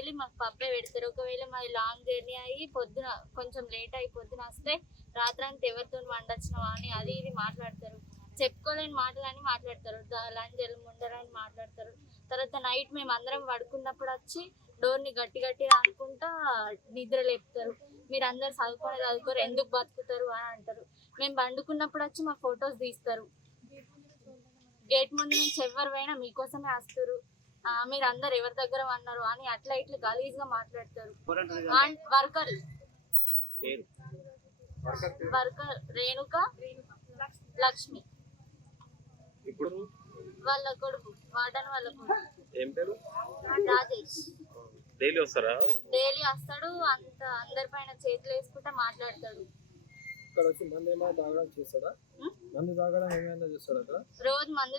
Daily మాకు పబ్బే పెడతారు. ఒకవేళ మాది లాంగ్ జర్నీ అయ్యి పొద్దున కొంచెం లేట్ అయ్యి పొద్దున వస్తే రాత్రంతా ఎవరితో వండొచ్చినావా అని అది ఇది మాట్లాడతారు. చెప్పుకోలేని మాటలని మాట్లాడతారు. లంజలు ముందరని మాట్లాడతారు. తర్వాత నైట్ మేము అందరం పడుకున్నప్పుడు వచ్చి డోర్ని గట్టి గట్టిగా అనుకుంటా నిద్ర లేపుతారు. మీరు అందరు చదువుకోరు, ఎందుకు బతుకుతారు అని అంటారు. మేము పండుకున్నప్పుడు వచ్చి మా ఫొటోస్ తీస్తారు. గేట్ ముందు నుంచి ఎవరు పోయినా మీకోసమే వస్తారు, మీరు అందరు ఎవరి దగ్గర అన్నారు అని అట్లా ఇట్లా గలీజ్ గా మాట్లాడతారు. వర్కర్ రేణుక లక్ష్మి వాళ్ళ కొడుకు, వార్డన్ వాళ్ళ కొడుకు రాజేష్. డైలీ వస్తాడు, అందరి పైన చేతులు వేసుకుంటా మాట్లాడతాడు. రోజు మందు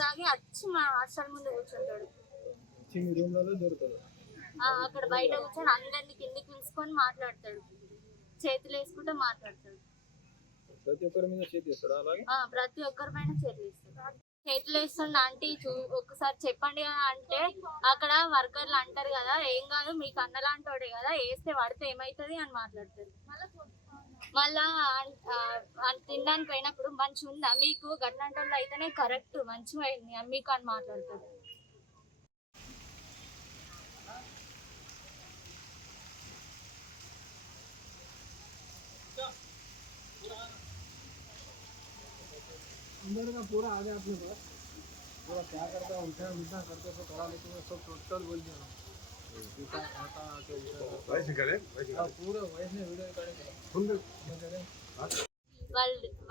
తాగి వచ్చి మా హాస్టల్ ముందు కూర్చుంటాడు. అక్కడ బయట కూర్చొని అందరిని కిందికి పిలుచుకొని మాట్లాడతాడు, చేతులు వేసుకుంటా మాట్లాడతాడు. ప్రతి ఒక్కరి పైన చేతులు వేస్తాడు. చేతులు వేస్తుండ ఆంటీ ఒక్కసారి చెప్పండి కదా అంటే అక్కడ వర్కర్లు అంటారు కదా, ఏం కాదు మీకు అన్నలాంటోడే కదా, వేస్తే పడితే ఏమైతుంది అని మాట్లాడతారు. మళ్ళా తినడానికి పోయినప్పుడు మంచి ఉందా మీకు, గట్లాంటి అయితేనే కరెక్ట్ మంచిగా అయింది మీకు అని మాట్లాడతారు. अंदर का पूरा आ गया अपने पास, पूरा क्या करता है उल्टा उल्टा करते तो करा लेते हैं, सब टोटल बोल दिया पूरा वैसे वीडियो करेंगे.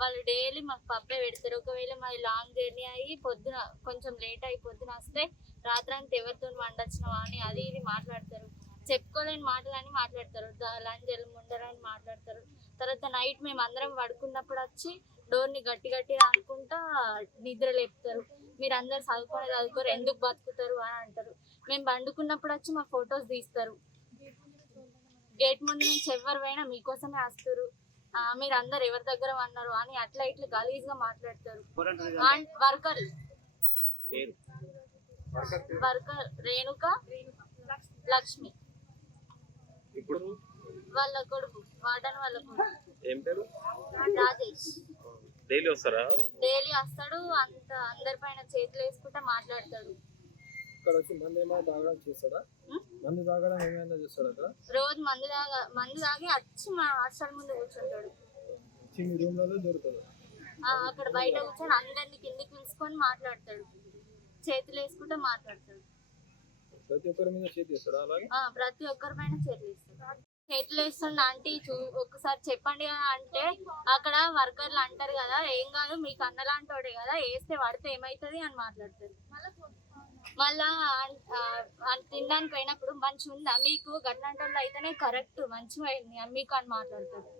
వాళ్ళు డైలీ మాకు పబ్బే పెడతారు. ఒకవేళ మాది లాంగ్ జర్నీ అయ్యి పొద్దున కొంచెం లేట్ అయ్యి పొద్దున వస్తే రాత్రంతా ఎవరితో వండొచ్చినావా అని అది ఇది మాట్లాడతారు. చెప్పుకోలేని మాటలని మాట్లాడతారు. లంజలు ముందరని మాట్లాడతారు. తర్వాత నైట్ మేము అందరం పడుకున్నప్పుడు వచ్చి డోర్ని గట్టి గట్టిగా అనుకుంటా నిద్ర లేపుతారు. మీరు అందరు చదువుకోరు, ఎందుకు బతుకుతారు అని అంటారు. మేము పండుకున్నప్పుడు వచ్చి మా ఫొటోస్ తీస్తారు. గేట్ ముందు నుంచి ఎవరు పోయినా మీకోసమే వస్తారు, మీరు అందరు ఎవరి దగ్గర అన్నారు అని అట్లా ఇట్లా గలీజ్ గా మాట్లాడతారు. వర్కర్ రేణుక లక్ష్మి వాళ్ళ కొడుకు, వార్డన్ వాళ్ళ కొడుకు రాజేష్. డైలీ వస్తాడు, అందరి పైన చేతులు వేసుకుంటా మాట్లాడతాడు. రోజు మందు తాగి వచ్చి మా హాస్టల్ ముందు కూర్చుంటాడు. అక్కడ బయట కూర్చొని అందరిని కిందికి పిలుచుకొని మాట్లాడతాడు, చేతులు వేసుకుంటా మాట్లాడతాడు. ప్రతి ఒక్కరి పైన చేతులు వేస్తాడు. చేతులు వేస్తుండ ఆంటీ ఒక్కసారి చెప్పండి కదా అంటే అక్కడ వర్కర్లు అంటారు కదా, ఏం కాదు మీకు అన్నలాంటోడే కదా, వేస్తే పడితే ఏమైతుంది అని మాట్లాడతారు. మళ్ళా తినడానికి పోయినప్పుడు మంచి ఉందా మీకు, గట్లాంటి అయితేనే కరెక్ట్ మంచిగా అయింది మీకు అని మాట్లాడతారు.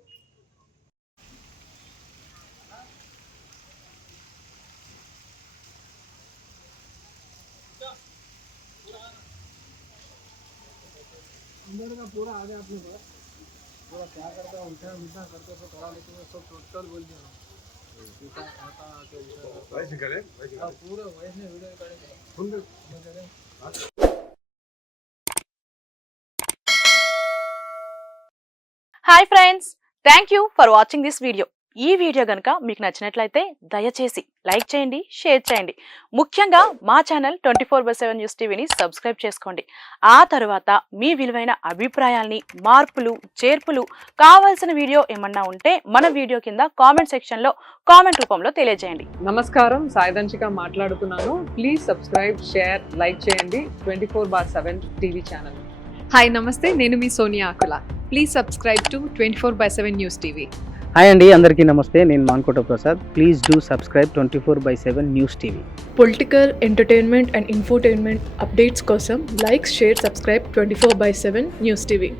अंदर का पूरा आ गया अपने पास, पूरा क्या करता है उल्टा उल्टा करते तो करा लेते हैं, सब टोटल बोल दिया पूरा वैसे वीडियो करेंगे. Hi friends, thank you for watching this video. ఈ వీడియో కనుక మీకు నచ్చినట్లయితే దయచేసి లైక్ చేయండి, షేర్ చేయండి. ముఖ్యంగా మా ఛానల్ 24/7 న్యూస్ టీవీని సబ్స్క్రైబ్ చేసుకోండి. ఆ తర్వాత మీ విలువైన అభిప్రాయాల్ని, మార్పులు చేర్పులు, కావాల్సిన వీడియో ఏమన్నా ఉంటే మన వీడియో కింద కామెంట్ సెక్షన్లో కామెంట్ రూపంలో తెలియజేయండి. నమస్కారం, సాయిదంచిక మాట్లాడుతున్నాను. ప్లీజ్ సబ్స్క్రైబ్, షేర్, లైక్ చేయండి 24/7 టీవీ ఛానల్. హాయ్ నమస్తే, నేను మీ Sonia Akula. Please subscribe to 24/7 news TV. Hi అండి, అందరికీ నమస్తే. నేను Mankota Prasad. Please do subscribe 24/7 news TV. Political, entertainment and infotainment updates కోసం like, share, subscribe 24/7 news TV.